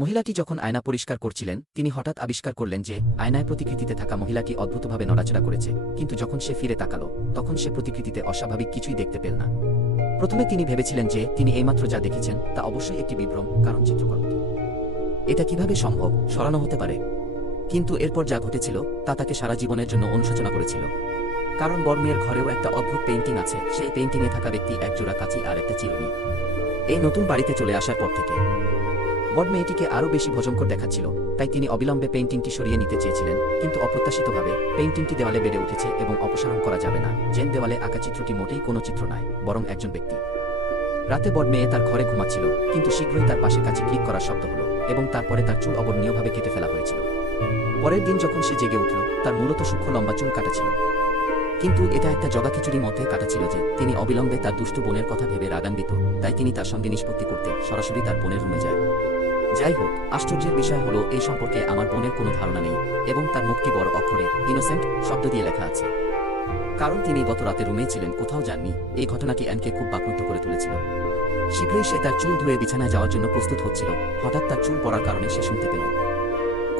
মহিলাটি যখন আয়না পরিষ্কার করছিলেন তিনি হঠাৎ আবিষ্কার করলেন যে আয়নায় প্রতিকৃতিতে থাকা মহিলাটি অদ্ভুতভাবে নড়াচড়া করেছে, কিন্তু যখন সে ফিরে তাকালো তখন সে প্রতিকৃতিতে অস্বাভাবিক কিছুই দেখতে পেল না। প্রথমে তিনি ভেবেছিলেন যে তিনি এইমাত্র যা দেখেছেন তা অবশ্যই একটি বিভ্রম, কারণ চিত্রকর্মটি এটা কিভাবে সম্ভব সরানো হতে পারে। কিন্তু এরপর যা ঘটেছিল তা তাকে সারা জীবনের জন্য অনুশোচনা করেছিল। কারণ বড়মেয়ের ঘরেও একটা অদ্ভুত পেইন্টিং আছে, সেই পেইন্টিংয়ে থাকা ব্যক্তি এক জোড়া কাঁচি আর একটা চিরুনি। এই নতুন বাড়িতে চলে আসার পর থেকে বড় মেয়েটিকে আরও বেশি ভয়ঙ্কর দেখাচ্ছিল, তাই তিনি অবিলম্বে পেইন্টিংটি সরিয়ে নিতে চেয়েছিলেন, কিন্তু অপ্রত্যাশিতভাবে পেইন্টিংটি দেওয়ালে বেড়ে উঠেছে এবং অপসারণ করা যাবে না। যেন দেওয়ালে আঁকা চিত্রটি মোটেই কোনো চিত্র নয়, বরং একজন ব্যক্তি। রাতে বড় মেয়ে তার ঘরে ঘুমাচ্ছিল, কিন্তু শীঘ্রই তার পাশে কাছে ক্লিক করার শব্দ হলো এবং তারপরে তার চুল অবর্ণীয়ভাবে কেটে ফেলা হয়েছিল। পরের দিন যখন সে জেগে উঠল তার মূলত সূক্ষ্ম লম্বা চুল কাটা ছিল, কিন্তু এটা একটা জগাখিচুড়ির মধ্যে কাটা ছিল যে তিনি অবিলম্বে তার দুষ্টু বোনের কথা ভেবে রাগান্বিত, তাই তিনি তার সঙ্গে নিষ্পত্তি করতে সরাসরি তার বোনের রুমে যায়। যাই হোক, আশ্চর্যের বিষয় হলো এই সম্পর্কে আমার বোনের কোনো ধারণা নেই এবং তার মুখটি বড় অক্ষরে ইনোসেন্ট শব্দ দিয়ে লেখা আছে, কারণ তিনি গত রাতে রুমেই ছিলেন, কোথাও যাননি। এই ঘটনাটি অ্যানকে খুব বাকরুদ্ধ করে তুলেছিল। শীঘ্রই সে তার চুল ধুয়ে বিছানায় যাওয়ার জন্য প্রস্তুত হচ্ছিল, হঠাৎ তার চুল পড়ার কারণে সে শুনতে পেল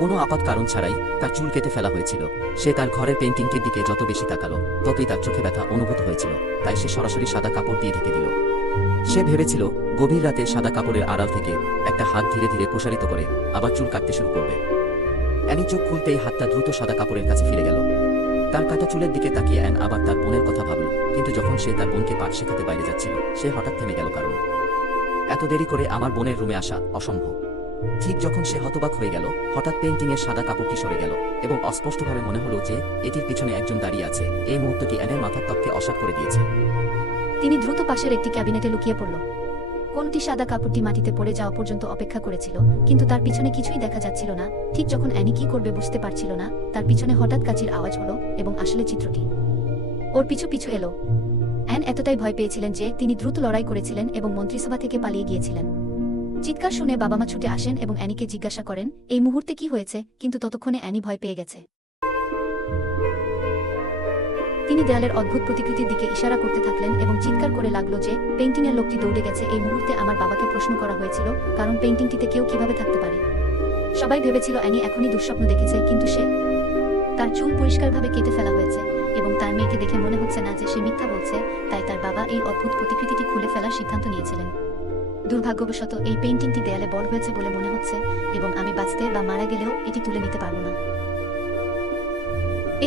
কোনো আপাত কারণ ছাড়াই তার চুল কেটে ফেলা হয়েছিল। সে তার ঘরের পেইন্টিংটির দিকে যত বেশি তাকালো ততই তার চোখে ব্যথা অনুভূত হয়েছিল, তাই সে সরাসরি সাদা কাপড় দিয়ে ঢেকে দিল। সে ভেবেছিল গভীর রাতে সাদা কাপড়ের আড়াল থেকে একটা হাত ধীরে ধীরে প্রসারিত করে আবার চুল কাটতে শুরু করবে। অ্যানি চোখ খুলতেই হাতটা দ্রুত সাদা কাপড়ের কাছে ফিরে গেল। তার কাটা চুলের দিকে তাকিয়ে অ্যান আবার তার বোনের কথা ভাবল, কিন্তু যখন সে তার বোনকে পাঠ শেখাতে বাইরে যাচ্ছিল সে হঠাৎ থেমে গেল, কারণ এত দেরি করে আমার বোনের রুমে আসা অসম্ভব। ঠিক যখন সে হতবাক হয়ে গেল হঠাৎ পেইন্টিংয়ের সাদা কাপড়টি সরে গেল এবং অস্পষ্টভাবে মনে হলো যে এটির পিছনে একজন দাঁড়িয়ে আছে। এই মুহূর্তটি অ্যানের মাথার ত্বককে অসাড় করে দিয়েছে। তিনি দ্রুত পাশের একটি ক্যাবিনেটে লুকিয়ে পড়ল। কোনটি সাদা কাপড়টি মাটিতে পড়ে যাওয়া পর্যন্ত অপেক্ষা করেছিল, কিন্তু তার পিছনে কিছুই দেখা যাচ্ছিল না। ঠিক যখন অ্যানি কি করবে বুঝতে পারছিল না, তার পিছনে হঠাৎ কাচির আওয়াজ হলো এবং আসলে চিত্রটি ওর পিছু পিছু এলো। অ্যান এতটাই ভয় পেয়েছিলেন যে তিনি দ্রুত লড়াই করেছিলেন এবং মন্ত্রিসভা থেকে পালিয়ে গিয়েছিলেন। চিৎকার শুনে বাবা মা ছুটে আসেন এবং অ্যানিকে জিজ্ঞাসা করেন এই মুহূর্তে কি হয়েছে, কিন্তু ততক্ষণে অ্যানি ভয় পেয়ে গেছে। তিনি দেয়ালের অদ্ভুত প্রতিকৃতির দিকে ইশারা করতে থাকলেন এবং চিৎকার করে লাগলো যে পেইন্টিংয়ের লোকটি দৌড়ে গেছে। এই মুহূর্তে আমার বাবাকে প্রশ্ন করা হয়েছিল, কারণ পেইন্টিংটিতে কেউ কিভাবে থাকতে পারে। সবাই ভেবেছিল অ্যানি এখনই দুঃস্বপ্ন দেখেছে, কিন্তু সে তার চুল পরিষ্কারভাবে কেটে ফেলা হয়েছে এবং তার মেয়েকে দেখে মনে হচ্ছে না যে সে মিথ্যা বলছে, তাই তার বাবা এই অদ্ভুত প্রতিকৃতিটি খুলে ফেলার সিদ্ধান্ত নিয়েছিলেন। দুর্ভাগ্যবশত এই পেইন্টিংটি দেয়ালে বড় হয়েছে বলে মনে হচ্ছে এবং আমি বাঁচতে বা মারা গেলেও এটি তুলে নিতে পারবো না।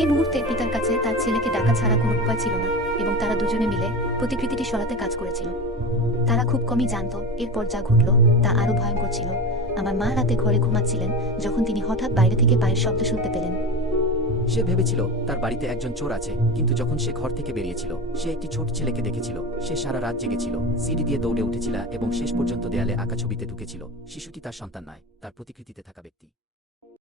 এই মুহূর্তে পিতার কাছে তার ছেলেকে ডাকা ছাড়া কোনো উপায় ছিল না এবং তারা দুজনে মিলে প্রতিকৃতিটি সরাতে কাজ করেছিল। তারা খুব কমই জানত এরপর যা ঘটল তা আরো ভয়ঙ্কর ছিল। আমার মা রাতে ঘরে ঘুমাচ্ছিলেন যখন তিনি হঠাৎ বাইরে থেকে পায়ের শব্দ শুনতে পেলেন। সে ভেবেছিল তার বাড়িতে একজন চোর আছে, কিন্তু যখন সে ঘর থেকে বেরিয়েছিল সে একটি ছোট ছেলেকে দেখেছিল। সে সারা রাত জেগেছিল, সিঁড়ি দিয়ে দৌড়ে উঠেছিল এবং শেষ পর্যন্ত দেয়ালে আঁকা ছবিতে ঢুকেছিল। শিশুটি তার সন্তান নয়, তার প্রতিকৃতিতে থাকা ব্যক্তি।